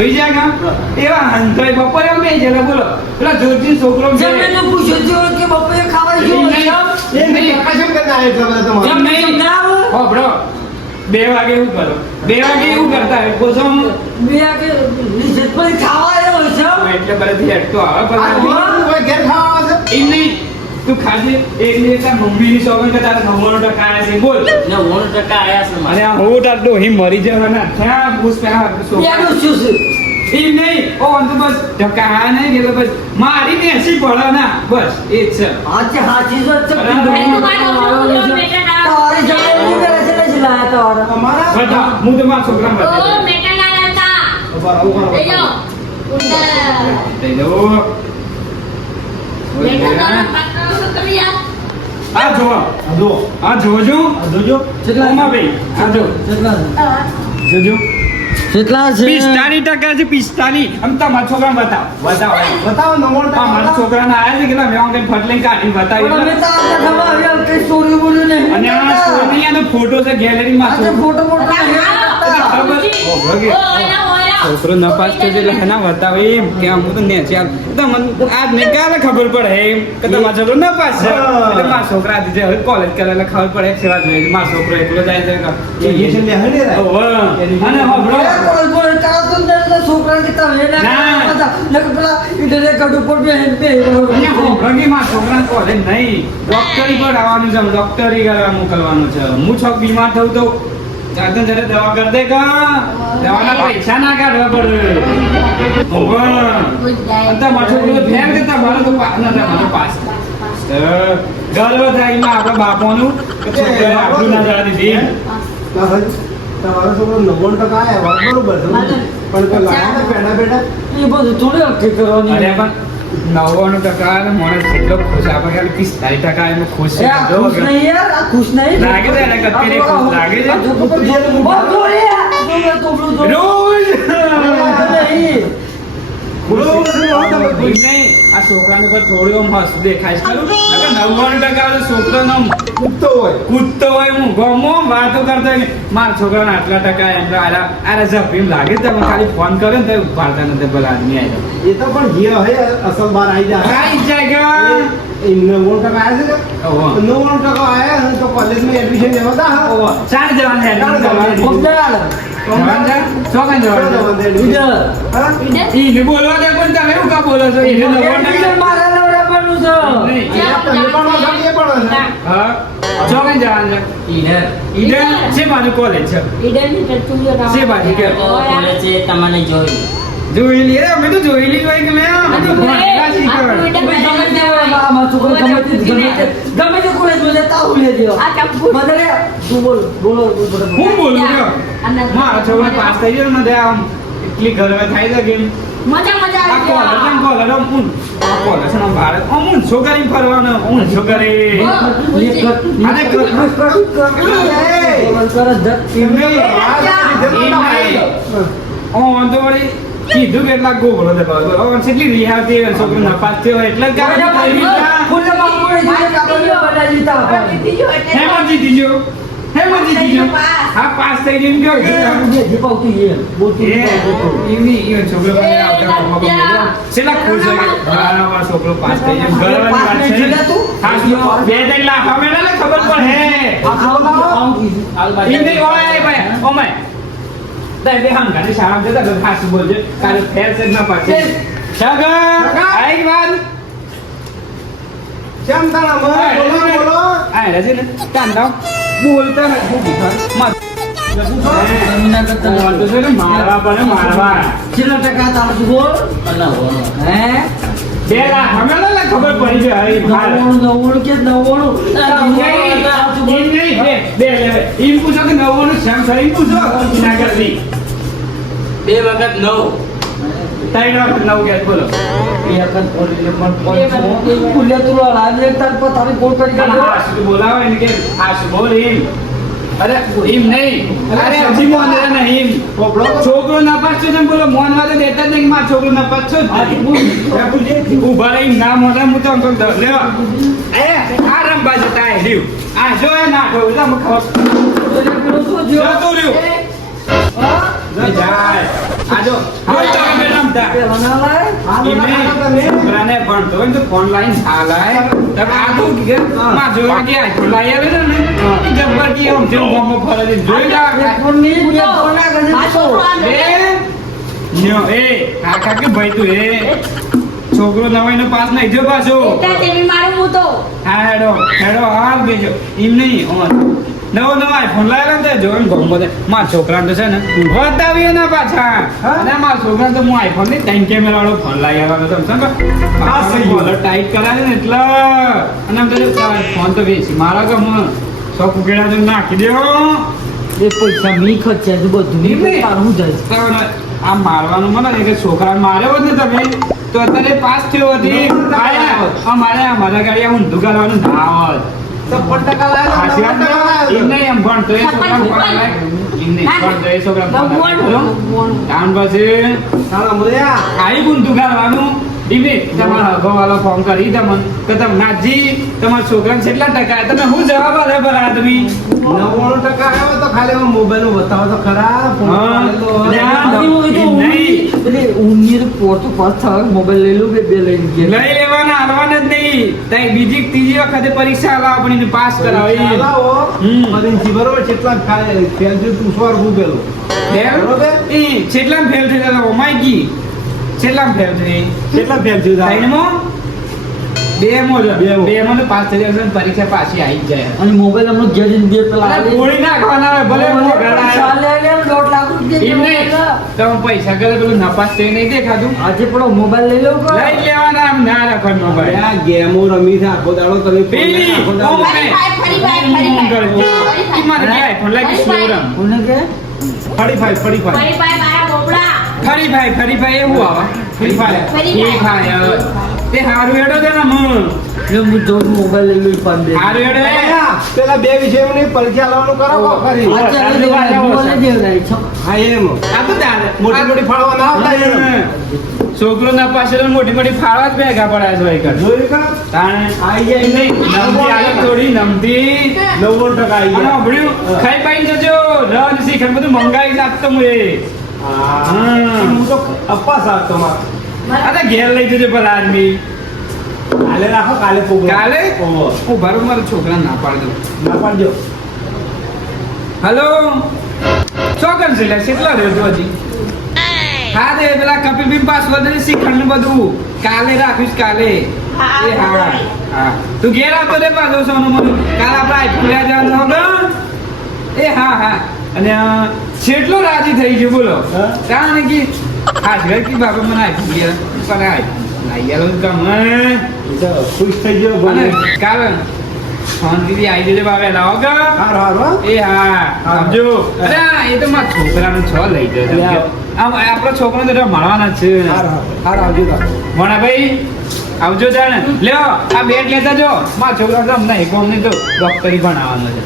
થઈ જાય કા એવા હંતોય બપોરે અમે જરા બોલો પેલા જોરજી છોકરો છે જમે પૂછ્યો જો કે બપોરે ખાવા જેવું છે એ નહીં કશું કરતા આવે તમારે જમ નહીં હો બ્રો 2 વાગે એવું કરો 2 વાગે એવું કરતા હોય કોસમ બે કે રિસેટ પર ખાવા આવ્યો છે એટલે બરાથી અટકો આવે પણ કોઈ ઘેર ખાવા આવે છે એમ નહીં તું ખાજે એટલે તાર મમ્મીની સોગન કે તારે 99% આયા છે બોલ 99% આયા છે અને આ હું તાર ડોહી મરી જવાના ક્યાં પૂછ પેલા બેનું શું છે એમ નહીં ઓ અંત બસ ધક્કા નહીં એટલે બસ મારી બેસી પડે ના બસ એ જ છે હાચી વાત છે અરે, તમારે જવાનું કરે છે ને લાયા તમારે અમારા બધા હું તો મારા છોકરાને બતાવી દઉં. ઉભા રહો, ઉભા રહો. લઈ લો. આ જો આ જુઓ. આ જોજો આ જોજો. ઓમાભાઈ આ જો જોજો કેટલા છે 45% છે 45 આમ તમારા છોકરાને બતાવો બતાવો બતાવો 99%. આ મારા છોકરાને આયા છે કેટલા મેં કઈ ફટલીને કાઢીને પણ અમે બતાવી તો આપણે ખબર આવ્યા કઈ સ્ટોરી બોલ્યું નહીં અને આ સોનિયાનો ફોટો છે ગેલેરીમાં આજે ફોટો ફોટો ખબર ઓ ભગે છોકરો નપાસ તો જે લખના બતાવે એમ કે આમ તો ને ચાલ તો મને આજ ને કાલે ખબર પડે એમ કે તમારો છોકરો નપાસ છે એટલે મારા છોકરા આજે જે હવે કોલેજ કરે એટલે ખબર પડે સેવા જોઈએ મારો છોકરો એકલો જાય છે એ છે લે હને રે. અને હબળો છોકરા કેટલા વેલા પેલા ઇન્ટરનેટ કાર્ડ ઉપર બે અને હબળો મારા છોકરા કોલેજ નહીં ડોક્ટરી પર આવવાનું છે ડોક્ટરી કરવા મોકલવાનું છે હું છોક બીમાર થઉં તો જાતે જયારે દવા કરી દે કા દવાના પૈસા ના કાઢવા પડે તમારો છોકરો ફેર કે તમારો તો પાસ ના તમારો પાસ ગર્વ થાય એમાં આપણા બાપોનું કે છોકરાએ આટલું ના જવા દીધી ના ભાઈ, તમારો છોકરો 99% આયા વાત બરોબર છે. પણ તો લાયા ને બેઠા એ બધું થોડી અટકી કરવાની અરે પણ 99% અને મને કેટલો ખુશ આપણે ખાલી 45% એમાં ખુશ છે આ ખુશ નહીં યાર આ ખુશ નહીં લાગે છે એને કત્તીને ખુશ લાગે છે રોજ નહીં આ છોકરાને પર થોડું આમ હસતું દેખાય છે ખરું? નકર 99% છોકરાનો આમ કૂદતો હોય. કૂદતો હોય હું ગમો વાતો કરતો હોય કે મારા છોકરાને આટલા ટકા એમ આરા જપીમ લાગે છે તમે ખાલી ફોન કરે ને તો ઉપાડતા નથી ભલા આદમી આવી એ તો પણ જે હોય અસલ બહાર આવી જાય. જાય ગયા એ 99% આયા છે ને? ઓહો. 99% આયા ને તો કોલેજમાં એડમિશન લેવા તા હા. ઓહો ચાર જવાન છે ચાર જવાન. જવાન છે ચોકન જવાન છે હા? ઈને બોલવા દે પણ તમે એવું કા બોલો છો ઈને 99% મારા નવરા બનવું છે નહીં. એ તમે પણ વાંધો એ પણ હશે. હા ચોકન જવાન છે ઈડન છે બાજુ કોલેજ છે છે બાજુ કે તમને જોઈ જોઈ લે અમે તો જોઈ લી હોય કે મેં અમે તો ભણેલા છીએ ખબર. મારા છોકરો ગમે તે કોલેજમાં જતા હું લે દેવા મને તું બોલ બોલો હું બોલું છો મારા છોકરા પાસ થઈ ગયો ને આમ એટલી ગર્વ થાય છે કે આ કોલેજ આમ કોલેજ આમ ઊન આ કોલેજ આમ ભારત આમ ઊન છોકરી ફરવાનો ઊન છોકરી આને ઓ તો વળી કીધું કેટલાક ગોગળો છે બાબુ ઓ કેટલી રિહાતી હોય છોકરો નપાસ થયો હોય એટલે હેમંત જીતી ગયો હા પાસ થઈ ગયો એમ કહો કે એમની એ છોકરો પાસે આવતા કોમા બોલ્યો છેલ્લા ખુશ હોય કે મારા છોકરો પાસ થઈ ગયો ગર્વની વાત છે હા બે ત્રણ લાખ અમે ને ખબર પડે ઇન્દી ઓય ભાઈ ઓ માય દે બે હમ ગાડી શાળા જતા તો ખાસ બોલજે કાલે ફેર છે ના પાછે સગર આઈ વાત કેમ તારા બોલો બોલો. આ રજી ને કાન દાવ બોલતા ને હું બીતા મત મારવા પડે મારવા કેટલા ટકા તારું બોલ હે 2 લાખ અમે ને ખબર પડી જાય ભાઈ નવ્વાણું કે નવ્વાણું ઈમ પૂછો કે 99 શ્યામ સર ઈમ પૂછો ના કરતી 2 વખત 9 3 વખત 9 કે બોલો આ બોલાવે ને કે આ બોલ ઈમ અરે ઈમ નહીં અરે હજી મોન રે નહીં છોકરો નપાસ છે તમે બોલો મોન વાળે દેતા જ નહીં માર છોકરો નપાસ છો ઉભા રહી ના મોને હું તો અંકલ દસ લેવા એ આ રંબા જતા એ રહ્યું આ જો એ ના તો તમે ખબર જો તો રહ્યું જાય આ જો પેલા ના લાય. છોકરાને ભણતો હોય ને તો ફોન લાઈન ચાલાય તમે આ તો કે માં જોવા કે આઈફોન લાવી આવે છે ને એ જબ્બર કે આમ જેમ ગામમાં ફરે છે જોઈ જા ફોન નહીં, બે ફોન ના કરે તો. ન્યો એ આ કાકી ભાઈ તું એ છોકરો નવાઈનો પાસ નહીં જો પાછો હા હેડો હાલ બેજો એમ નહીં નવો આઈફોન લાવેલા ને જોઈને ગમો દે મારા છોકરાને તો છે ને બતાવીએ ના પાછા અને મારા છોકરાને તો હું આઈફોન ની 3 કેમેરા વાળો ફોન લાવી આવવાનો તો સમજો બોલર ટાઈટ કરાવે ને એટલે અને આમ તો ફોન તો વેચી મારા ગમ સો કુકેડા તો નાખી દેવો એ પૈસા મી ખર્ચ્યા છે બધું એમ નહીં. તારું જાય. આ મારવાનું મને કે છોકરાને માર્યો હોત ને તમે તો અત્યારે પાસ થયો હતી અમારા ગાડી ઊંધું કરવાનું ના હોત 56% લાવ્યો, 56% એમ નહીં એમ ભણતો એ છોકરાને ફોન લાય. એમ નહીં ભણતો એ છોકરાને ફોન લાય. ત્યાર પછી ચાલો મુરિયા. આઈ ઊંધું કરવાનું એમ નહીં તમારા હગવાળો ફોન કરી તમને કે તમે નાથજી તમારા છોકરાને કેટલા ટકા તમે શું જવાબ આલે પર આદમી 99% આવ્યો તો ખાલી આમાં મોબાઈલમાં બતાવો તો ખરા. ફોન હા. કરેલો. ત્યાં આદમી હોય તો એમ નહીં. એટલે ઊંઘની પોર તો પાસ થાય, મોબાઈલ લઈ લઉં કે બે લઈને ગયા. લઈ લેવાના હાલવાના જ નહીં તઈ બીજી ત્રીજી વખતે પરીક્ષા આલાવો પણ એને પાસ કરાવે ચલાવો. હમ. પરીક્ષા બરોબર કેટલા ખાય ફેલ થયું તું સો રૂપિયા પેલું. બરોબર. એ છેટલા ફેલ થઈ જતા ઓમાઈ ગઈ છેટલા ફેલ થઈ કેટલા ફેલ થયું તારે? ત્રણમાં બેમાં જ. બેમાં. બેમાં તો પાસ થઈ જશે ને પરીક્ષા પાછી આવી જ જાય અને મોબાઈલ હમણાં ઘેર જઈને બે પેલા અરે ગોળી નાખવાના હોય, ભલે મને ગળાય. ચાલે લે 1.5 લાખ રૂપિયા એમ નહીં તમે પૈસા કરે પેલું નપાસ થઈ નહીં દેખાતું આજે પેલો મોબાઈલ લઈ લઉં કે? લઈ લેવાના આમ ના રાખવાનું મોબાઈલ આ ગેમો રમી છે આખો દાડો તમે ફોન પેલી આખો દાડો. મારે ક્યાં ફોન લાગી સ્લોરમ કોને કે? 35 ફરી એવું આવે ફરી ભાઈ તે હારું હેડો છે ને હું એટલે હું જોઉં મોબાઈલ લઈ લઉં 5 દે. હારું હેડો હે. પેલા બે વિષયોની પરીક્ષા લાવવાનું કરો કો ખરી. આજે લઈ લેવાય, મોબાઈલ લઈ લેવાય છે. હા એમ આ તો ચાલે. મોટી મોટી ફાળવા ના આવતા એમ. છોકરો ના પાસે મોટી મોટી ફાળવા જ ભેગા પડ્યા છે ભાઈ કર જોયું કા? તાણે આઈ જાય નહીં. નમતી આલે થોડી નમતી 90% આઈ અને ગયા. હભળ્યું ખાઈ પાઈને જજો રન શીખર બધું મંગાવી નાખતો હું એ હા. હું તો અપ્પા સાથ તમારો. આ તો ઘેર લઈ જજો પેલા આદમી કાલે રાખો કાલે પ્રોગ્રામ. કાલે ઓહો. હું ભરું મારા છોકરા ના પાડી દઉં ના પાડજો. હલો શું કરશે લે કેટલા રહ્યો તું હજી હા દે પેલા કપિલ બી પાસવર્ડ ને શીખણ ને બધું કાલે રાખીશ કાલે એ હા તું ઘેર આવતો રે પાછો સોનું મને કાલ આપણે આઈફોન લેવા જવાનું হবে એ હા અને છેટલો રાજી થઈ ગયો બોલો હા? કારણ કે હાજર કે બાબા મને આઈફોન લે પણ લાઈ આલો કામ એ તો ખુશ થઈ ગયો અને ભલે. કાલ શાંતિથી આવી જજે બાબા લાવો કે હારું હારું હો. એ હા સમજો અરે એ તો મારા છોકરાનું છ લઈ જજો આમ આપણો છોકરો તો મળવાના જ છે હારું હારું આવજો તો. મોણાભાઈ આવજો જાણે લ્યો આ બેટ લેતા જો મારા છોકરા તો અમને એક તો ડોક્ટરી ભણાવવાનો છે